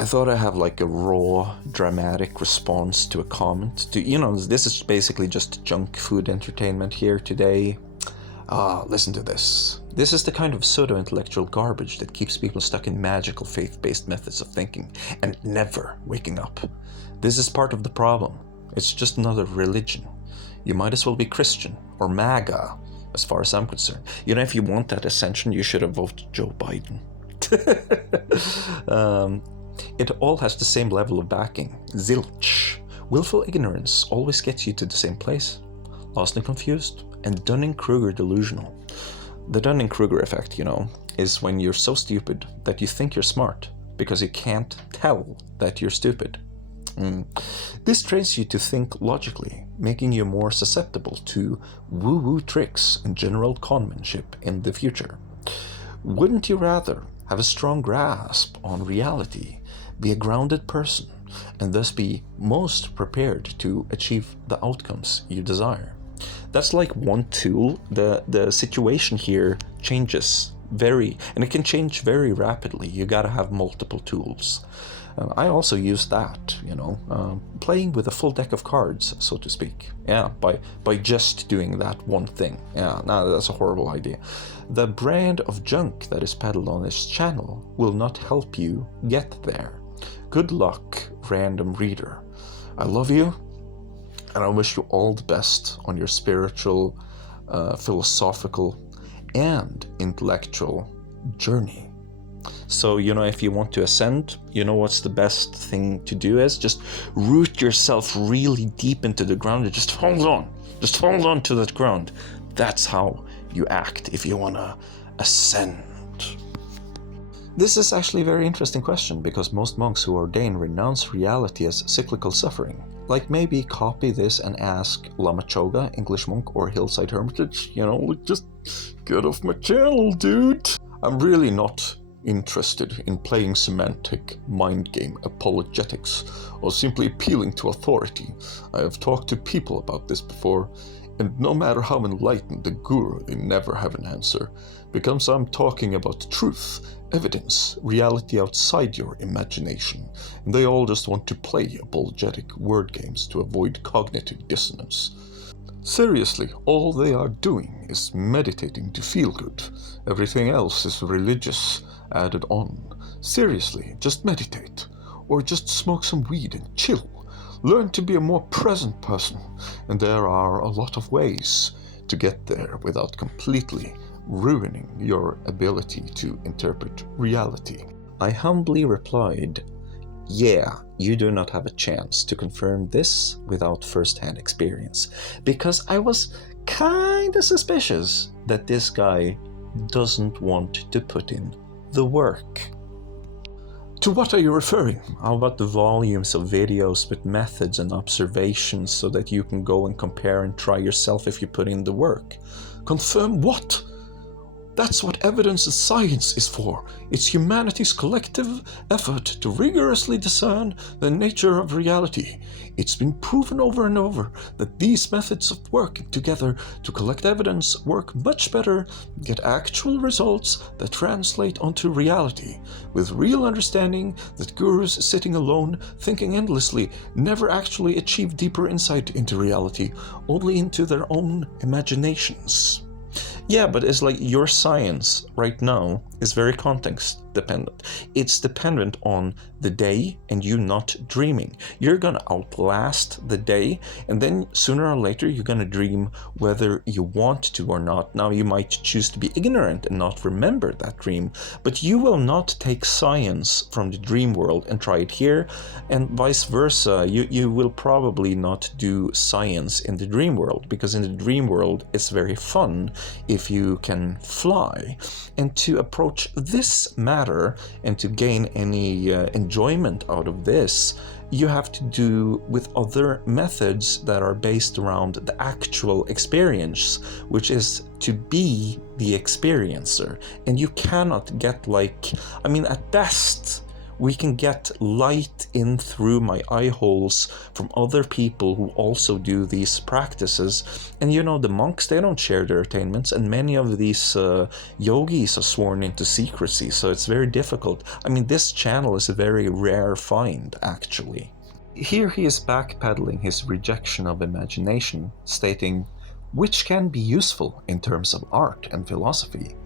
I thought I have like a raw, dramatic response to a comment. This is basically just junk food entertainment here today. Listen to this. This is the kind of pseudo-intellectual garbage that keeps people stuck in magical faith-based methods of thinking and never waking up. This is part of the problem. It's just another religion. You might as well be Christian or MAGA, as far as I'm concerned. If you want that ascension, you should have voted Joe Biden. It all has the same level of backing. Zilch. Willful ignorance always gets you to the same place. Lost and confused, and Dunning-Kruger delusional. The Dunning-Kruger effect, is when you're so stupid that you think you're smart because you can't tell that you're stupid. This trains you to think logically, making you more susceptible to woo-woo tricks and general conmanship in the future. Wouldn't you rather have a strong grasp on reality, be a grounded person, and thus be most prepared to achieve the outcomes you desire? That's like one tool. The situation here changes and it can change very rapidly. You gotta have multiple tools. I also use that, playing with a full deck of cards, so to speak. Yeah, by just doing that one thing. Yeah, no, that's a horrible idea. The brand of junk that is peddled on this channel will not help you get there. Good luck, random reader. I love you, and I wish you all the best on your spiritual, philosophical, and intellectual journey. So, if you want to ascend, what's the best thing to do is just root yourself really deep into the ground and just hold on. Just hold on to that ground. That's how you act if you want to ascend. This is actually a very interesting question, because most monks who ordain renounce reality as cyclical suffering. Like, maybe copy this and ask Lama Trollan, English monk, or Hillside Hermitage, just get off my channel, dude. I'm really not interested in playing semantic mind game apologetics or simply appealing to authority. I have talked to people about this before, and no matter how enlightened the guru, they never have an answer, because I'm talking about truth, evidence, reality outside your imagination, and they all just want to play apologetic word games to avoid cognitive dissonance. Seriously, all they are doing is meditating to feel good. Everything else is religious added on. Seriously, just meditate, or just smoke some weed and chill. Learn to be a more present person, and there are a lot of ways to get there without completely ruining your ability to interpret reality. I humbly replied, yeah, you do not have a chance to confirm this without first-hand experience, because I was kinda suspicious that this guy doesn't want to put in the work. To what are you referring? How about the volumes of videos with methods and observations so that you can go and compare and try yourself if you put in the work? Confirm what? That's what evidence and science is for. It's humanity's collective effort to rigorously discern the nature of reality. It's been proven over and over that these methods of working together to collect evidence work much better, get actual results that translate onto reality, with real understanding that gurus sitting alone, thinking endlessly, never actually achieve deeper insight into reality, only into their own imaginations. Yeah, but it's like your science right now is very context dependent. It's dependent on the day and you not dreaming. You're gonna outlast the day, and then sooner or later you're gonna dream whether you want to or not. Now you might choose to be ignorant and not remember that dream, but you will not take science from the dream world and try it here, and vice versa. You will probably not do science in the dream world, because in the dream world it's very fun if you can fly. And to approach this matter and to gain any enjoyment out of this, you have to do with other methods that are based around the actual experience, which is to be the experiencer. And you cannot get at best, We can get light in through my eye holes from other people who also do these practices. And you know, the monks, they don't share their attainments, and many of these yogis are sworn into secrecy, so it's very difficult. I mean, this channel is a very rare find, actually. Here he is backpedaling his rejection of imagination, stating, which can be useful in terms of art and philosophy,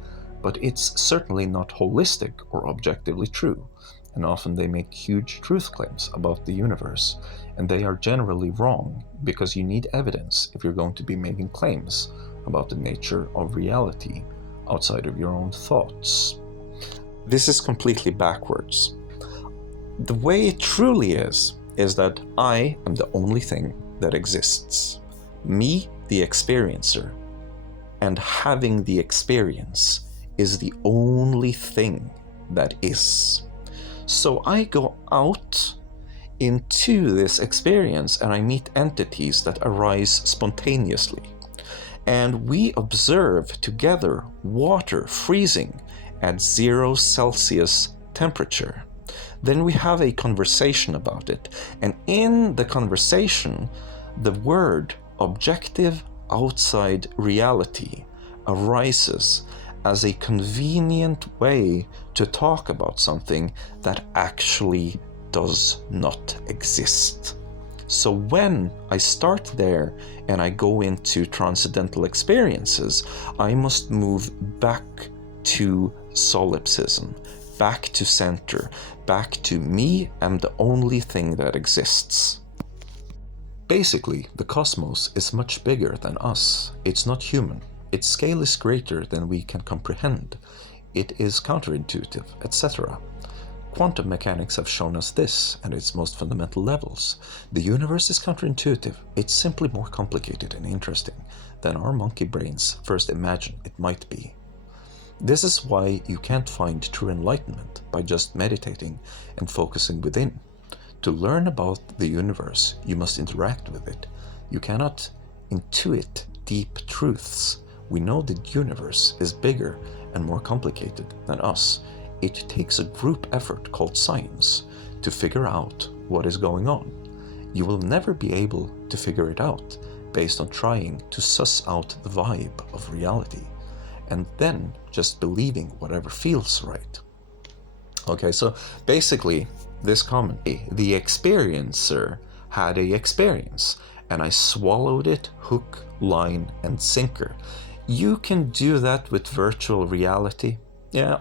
but it's certainly not holistic or objectively true, and often they make huge truth claims about the universe, and they are generally wrong because you need evidence if you're going to be making claims about the nature of reality outside of your own thoughts. This is completely backwards. The way it truly is that I am the only thing that exists. Me, the experiencer, and having the experience is the only thing that is. So I go out into this experience and I meet entities that arise spontaneously. And we observe together water freezing at 0 Celsius temperature. Then we have a conversation about it. And in the conversation, the word objective outside reality arises as a convenient way to talk about something that actually does not exist. So when I start there and I go into transcendental experiences, I must move back to solipsism, back to center, back to me am the only thing that exists. Basically, the cosmos is much bigger than us. It's not human. Its scale is greater than we can comprehend. It is counterintuitive, etc. Quantum mechanics have shown us this at its most fundamental levels. The universe is counterintuitive. It's simply more complicated and interesting than our monkey brains first imagine it might be. This is why you can't find true enlightenment by just meditating and focusing within. To learn about the universe, you must interact with it. You cannot intuit deep truths. We know the universe is bigger and more complicated than us. It takes a group effort called science to figure out what is going on. You will never be able to figure it out based on trying to suss out the vibe of reality and then just believing whatever feels right. Okay, so basically this comment, the experiencer had a experience and I swallowed it hook, line, and sinker. You can do that with virtual reality. Yeah,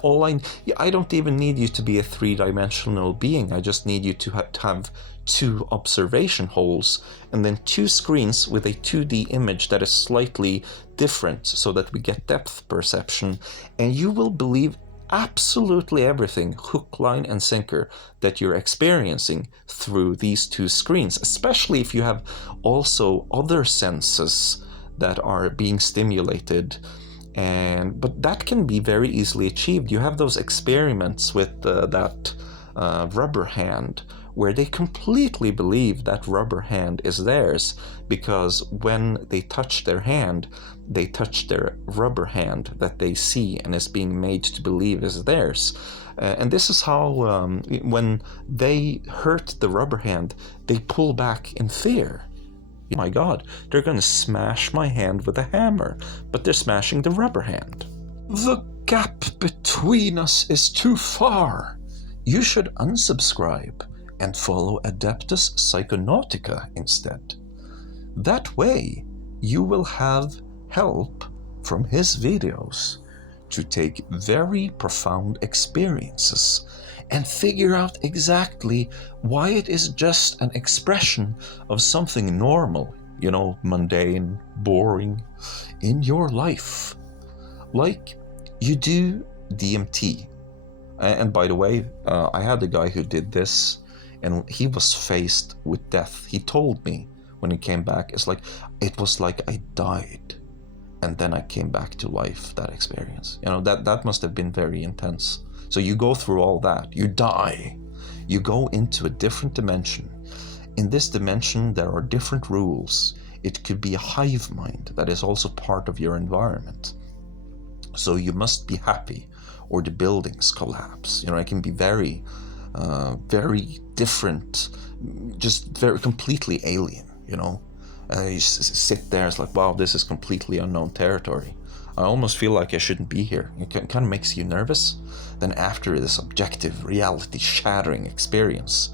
I don't even need you to be a three-dimensional being. I just need you to have 2 observation holes and then 2 screens with a 2D image that is slightly different so that we get depth perception, and you will believe absolutely everything, hook, line, and sinker, that you're experiencing through these 2 screens, especially if you have also other senses that are being stimulated. But that can be very easily achieved. You have those experiments with that rubber hand where they completely believe that rubber hand is theirs because when they touch their hand, they touch their rubber hand that they see and is being made to believe is theirs. And this is how when they hurt the rubber hand, they pull back in fear. Oh my God, they're going to smash my hand with a hammer, but they're smashing the rubber hand. The gap between us is too far. You should unsubscribe and follow Adeptus Psychonautica instead. That way, you will have help from his videos to take very profound experiences and figure out exactly why it is just an expression of something normal, mundane, boring, in your life. Like you do DMT. And by the way, I had a guy who did this and he was faced with death. He told me when he came back, it was like I died and then I came back to life, that experience. That must have been very intense. So you go through all that, you die, you go into a different dimension. In this dimension, there are different rules. It could be a hive mind that is also part of your environment. So you must be happy or the buildings collapse. It can be very very different, just very completely alien, you know. You sit there, it's like, wow, this is completely unknown territory. I almost feel like I shouldn't be here. It kind of makes you nervous. Then after this objective, reality-shattering experience,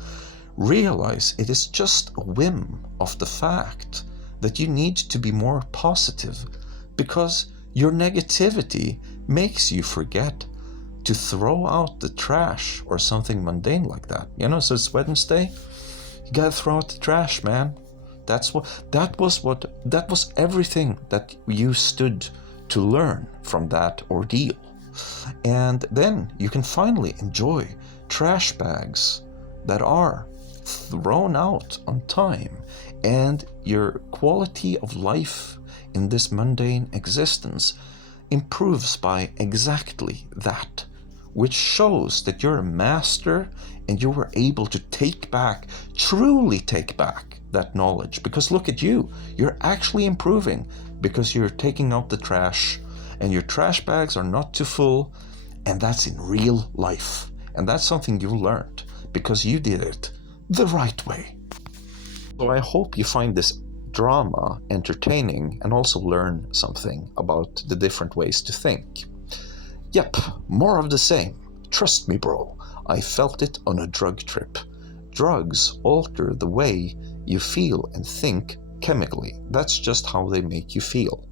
realize it is just a whim of the fact that you need to be more positive, because your negativity makes you forget to throw out the trash or something mundane like that. You know, so it's Wednesday, you gotta throw out the trash, man. That was everything that you stood to learn from that ordeal. And then you can finally enjoy trash bags that are thrown out on time, and your quality of life in this mundane existence improves by exactly that, which shows that you're a master and you were able to take back, truly take back that knowledge. Because look at you, you're actually improving because you're taking out the trash and your trash bags are not too full, and that's in real life. And that's something you learned because you did it the right way. So I hope you find this drama entertaining and also learn something about the different ways to think. Yep, more of the same. Trust me, bro. I felt it on a drug trip. Drugs alter the way you feel and think chemically. That's just how they make you feel.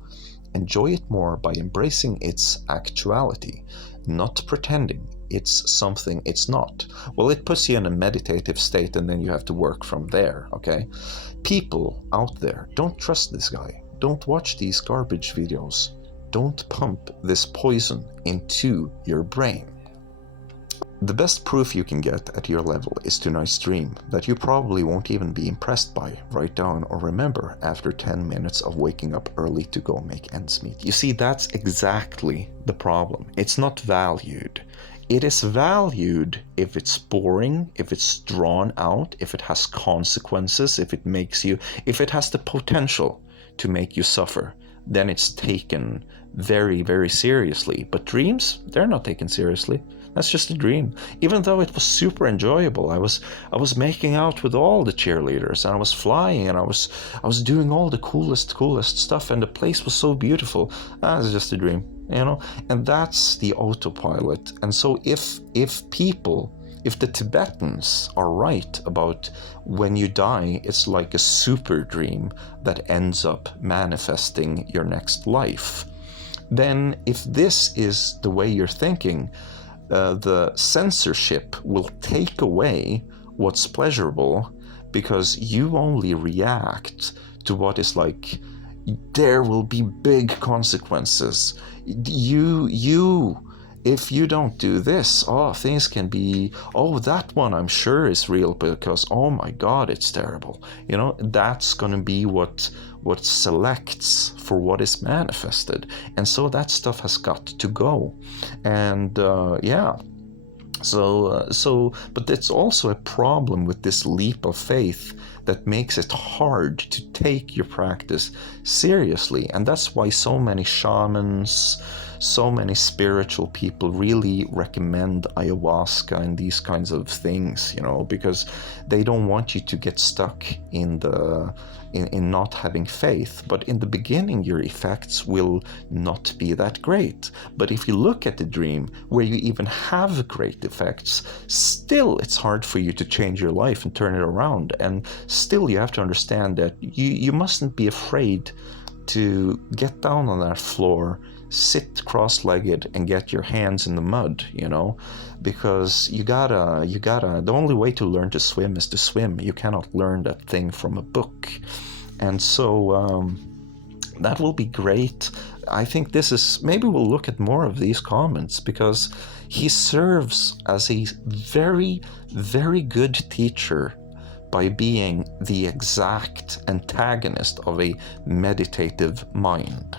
Enjoy it more by embracing its actuality, not pretending it's something it's not. Well, it puts you in a meditative state and then you have to work from there, okay? People out there, don't trust this guy. Don't watch these garbage videos. Don't pump this poison into your brain. The best proof you can get at your level is tonight's dream that you probably won't even be impressed by, write down, or remember after 10 minutes of waking up early to go make ends meet. You see, that's exactly the problem. It's not valued. It is valued if it's boring, if it's drawn out, if it has consequences, if it has the potential to make you suffer. Then it's taken very, very seriously. But dreams, they're not taken seriously. That's just a dream. Even though it was super enjoyable, I was making out with all the cheerleaders, and I was flying, and I was doing all the coolest stuff, and the place was so beautiful. It's just a dream, you know. And that's the autopilot. And so if the Tibetans are right about when you die, it's like a super dream that ends up manifesting your next life, then if this is the way you're thinking, the censorship will take away what's pleasurable, because you only react to what is like, there will be big consequences. If you don't do this, things can be, that one I'm sure is real because, oh my God, it's terrible. You know, that's going to be what selects for what is manifested. And so that stuff has got to go. And yeah. But it's also a problem with this leap of faith that makes it hard to take your practice seriously. And that's why so many shamans, so many spiritual people really recommend ayahuasca and these kinds of things, you know, because they don't want you to get stuck in not having faith. But in the beginning, your effects will not be that great. But if you look at the dream where you even have great effects, still it's hard for you to change your life and turn it around. And still you have to understand that you mustn't be afraid to get down on that floor, sit cross-legged and get your hands in the mud, you know, because you gotta, the only way to learn to swim is to swim. You cannot learn that thing from a book. And so that will be great. I think maybe we'll look at more of these comments, because he serves as a very, very good teacher by being the exact antagonist of a meditative mind.